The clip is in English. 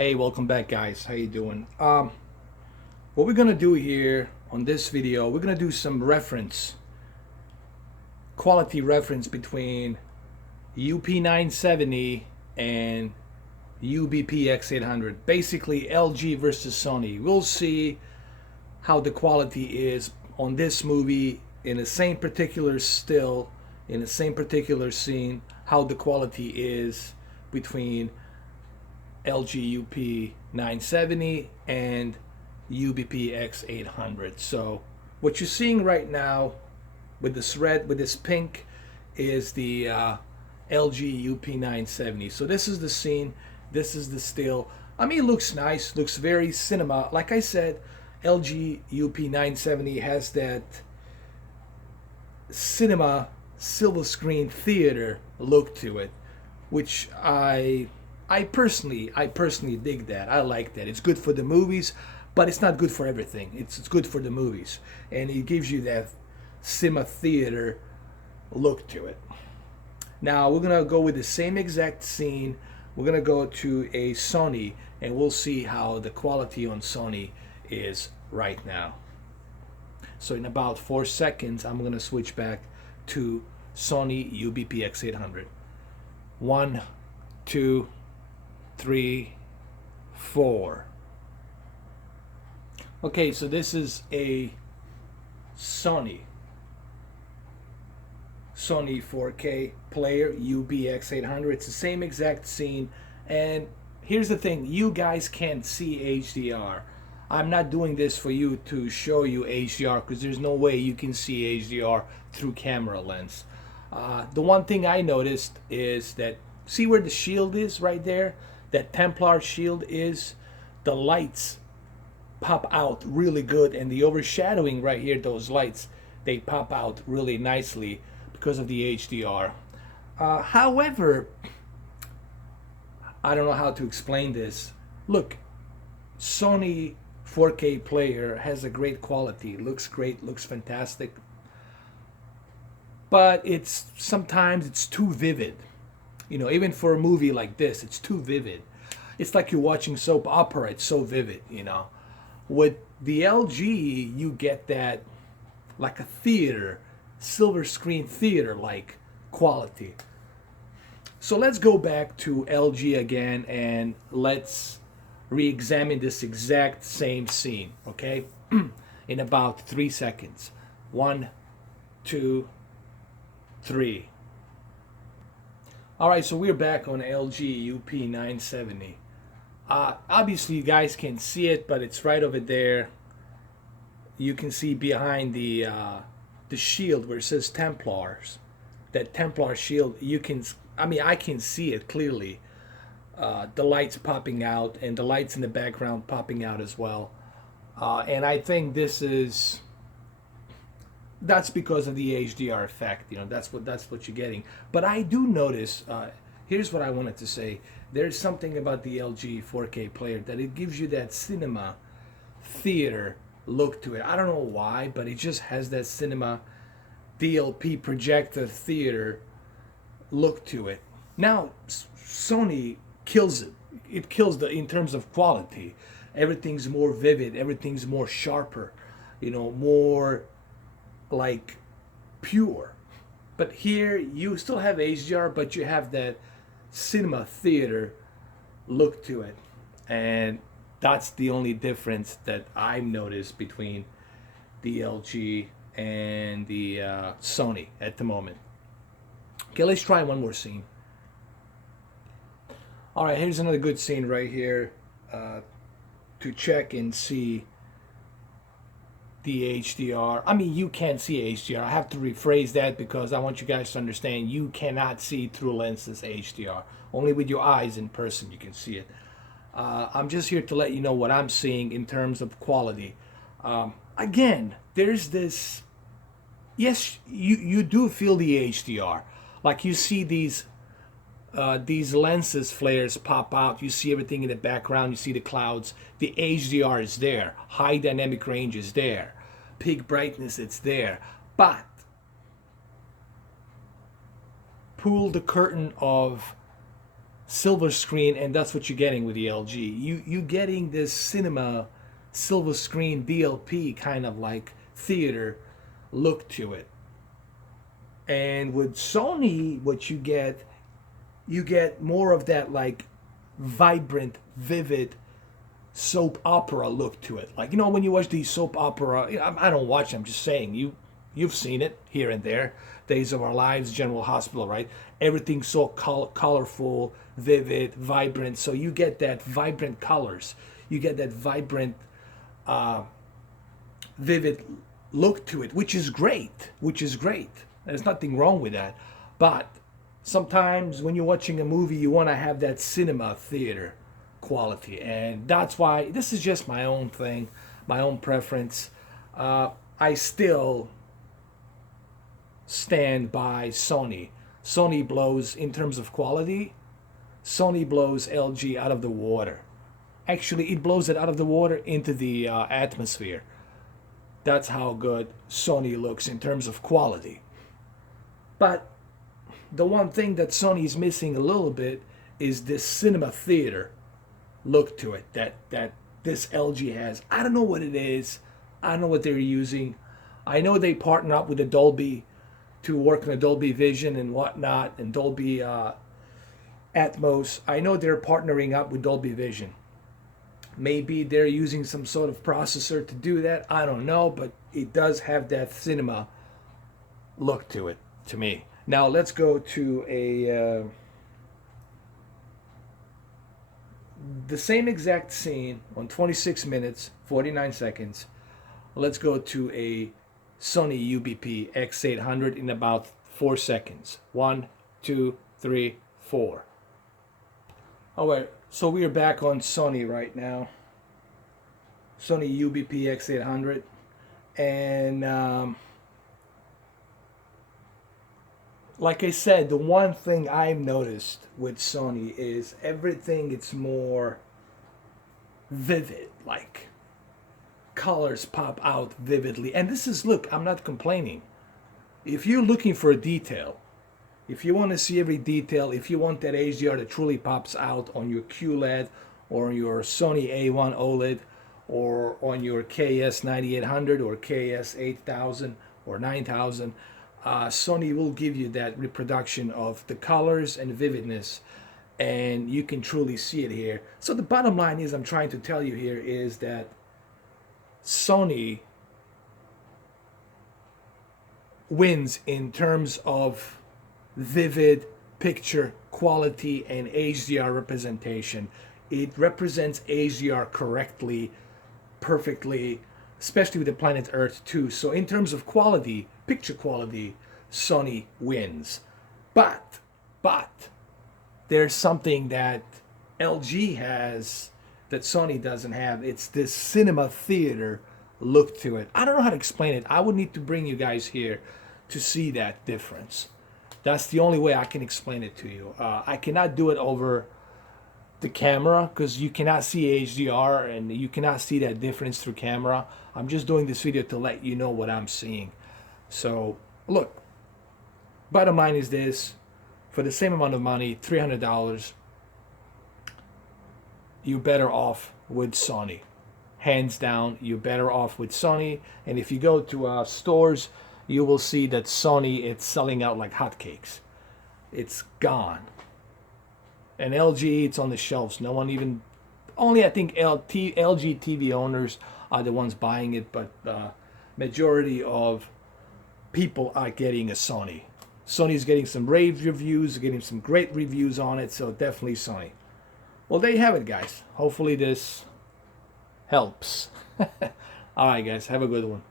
Hey, welcome back, guys. How you doing? What we're gonna do here on this video, we're gonna do some quality reference between UP970 and UBP-X800. Basically, LG versus Sony. We'll see how the quality is on this movie in the same particular still, in the same particular scene. How the quality is between LG UP970 and UBP-X800. So what you're seeing right now with this red, with this pink, is the LG UP970. So this is the scene. This is the still. I mean, it looks nice. Looks very cinema. Like I said, LG UP970 has that cinema silver screen theater look to it, which I personally dig that. I like that. It's good for the movies, but it's not good for everything. It's good for the movies, and it gives you that cinema theater look to it. Now we're gonna go with the same exact scene. We're gonna go to a Sony, and we'll see how the quality on Sony is right now. So in about 4 seconds, I'm gonna switch back to Sony UBP-X800. 1, 2, 3, 4. Okay, so this is a Sony 4K player, UBP-X800. It's the same exact scene, and here's the thing: you guys can't see HDR. I'm not doing this for you to show you HDR, because there's no way you can see HDR through camera lens. The one thing I noticed is that, see where the shield is right there? That Templar shield is, the lights pop out really good, and the overshadowing right here, those lights, they pop out really nicely because of the HDR. However, I don't know how to explain this. Look, Sony 4K player has a great quality, looks great, looks fantastic, but sometimes it's too vivid. You know, even for a movie like this, it's too vivid. It's like you're watching soap opera. It's so vivid, you know. With the LG, you get that, like a theater, silver screen theater like quality. So let's go back to LG again, and let's re-examine this exact same scene, okay? In about 3 seconds. 1, 2, 3. All right, so we're back on LG UP970. Obviously, you guys can see it, but it's right over there. You can see behind the shield where it says Templars. That Templar shield, I can see it clearly. The lights popping out, and the lights in the background popping out as well. And I think that's because of the HDR effect. You know, that's what you're getting. But I do notice, here's what I wanted to say. There's something about the LG 4K player that it gives you that cinema theater look to it. I don't know why, but it just has that cinema DLP projector theater look to it. Now Sony kills it. It kills in terms of quality. Everything's more vivid, everything's more sharper, you know, more like pure. But here you still have HDR, but you have that cinema theater look to it, and that's the only difference that I've noticed between the LG and the Sony at the moment. Okay, let's try one more scene. All right, here's another good scene right here to check and see the HDR. I mean, you can't see HDR. I have to rephrase that because I want you guys to understand you cannot see through lenses HDR. Only with your eyes in person you can see it. I'm just here to let you know what I'm seeing in terms of quality. Again, there's this, yes, you do feel the HDR. Like you see these lenses flares pop out. You see everything in the background. You see the clouds. The HDR is there. High dynamic range is there. Peak brightness, it's there. But pull the curtain of silver screen, and that's what you're getting with the LG. You getting this cinema silver screen DLP kind of like theater look to it. And with Sony, what you get more of that like vibrant, vivid soap opera look to it. Like, you know, when you watch these soap opera, you know, I don't watch them, I'm just saying, you've seen it here and there. Days of Our Lives, General Hospital, right? Everything's so colorful, vivid, vibrant. So you get that vibrant colors. You get that vibrant, vivid look to it, which is great. There's nothing wrong with that. But sometimes when you're watching a movie, you want to have that cinema theater quality. And that's why this is just my own thing, my own preference. I still stand by Sony. Sony blows, in terms of quality, Sony blows LG out of the water. Actually, it blows it out of the water into the atmosphere. That's how good Sony looks in terms of quality. But the one thing that Sony is missing a little bit is this cinema theater look to it that this LG has. I don't know what it is. I don't know what they're using. I know they partner up with the Dolby to work on the Dolby Vision and whatnot, and Dolby Atmos. I know they're partnering up with Dolby Vision. Maybe they're using some sort of processor to do that. I don't know, but it does have that cinema look to it, to me. Now let's go to the same exact scene on 26 minutes, 49 seconds. Let's go to a Sony UBP-X800 in about 4 seconds. 1, 2, 3, 4. All right, so we are back on Sony right now. Sony UBP-X800. And like I said, the one thing I've noticed with Sony is everything, it's more vivid, like colors pop out vividly. And this is, look, I'm not complaining. If you're looking for a detail, if you want to see every detail, if you want that HDR that truly pops out on your QLED or on your Sony A1 OLED or on your KS9800 or KS8000 or 9000, Sony will give you that reproduction of the colors and vividness, and you can truly see it here. So the bottom line is, I'm trying to tell you here is that Sony wins in terms of vivid picture quality and HDR representation. It represents HDR correctly, perfectly, especially with the planet Earth too. So in terms of quality, picture quality, Sony wins. But there's something that LG has that Sony doesn't have. It's this cinema theater look to it. I don't know how to explain it. I would need to bring you guys here to see that difference. That's the only way I can explain it to you. I cannot do it over the camera because you cannot see HDR and you cannot see that difference through camera. I'm just doing this video to let you know what I'm seeing. So look, bottom line is this: for the same amount of money, $300, you're better off with Sony. Hands down, you're better off with Sony. And if you go to stores, you will see that Sony, it's selling out like hotcakes. It's gone. And LG, it's on the shelves. No one even, only I think LG TV owners are the ones buying it, but majority of people are getting a Sony. Sony's getting some rave reviews, getting some great reviews on it, so definitely Sony. Well, there you have it, guys. Hopefully this helps. All right, guys, have a good one.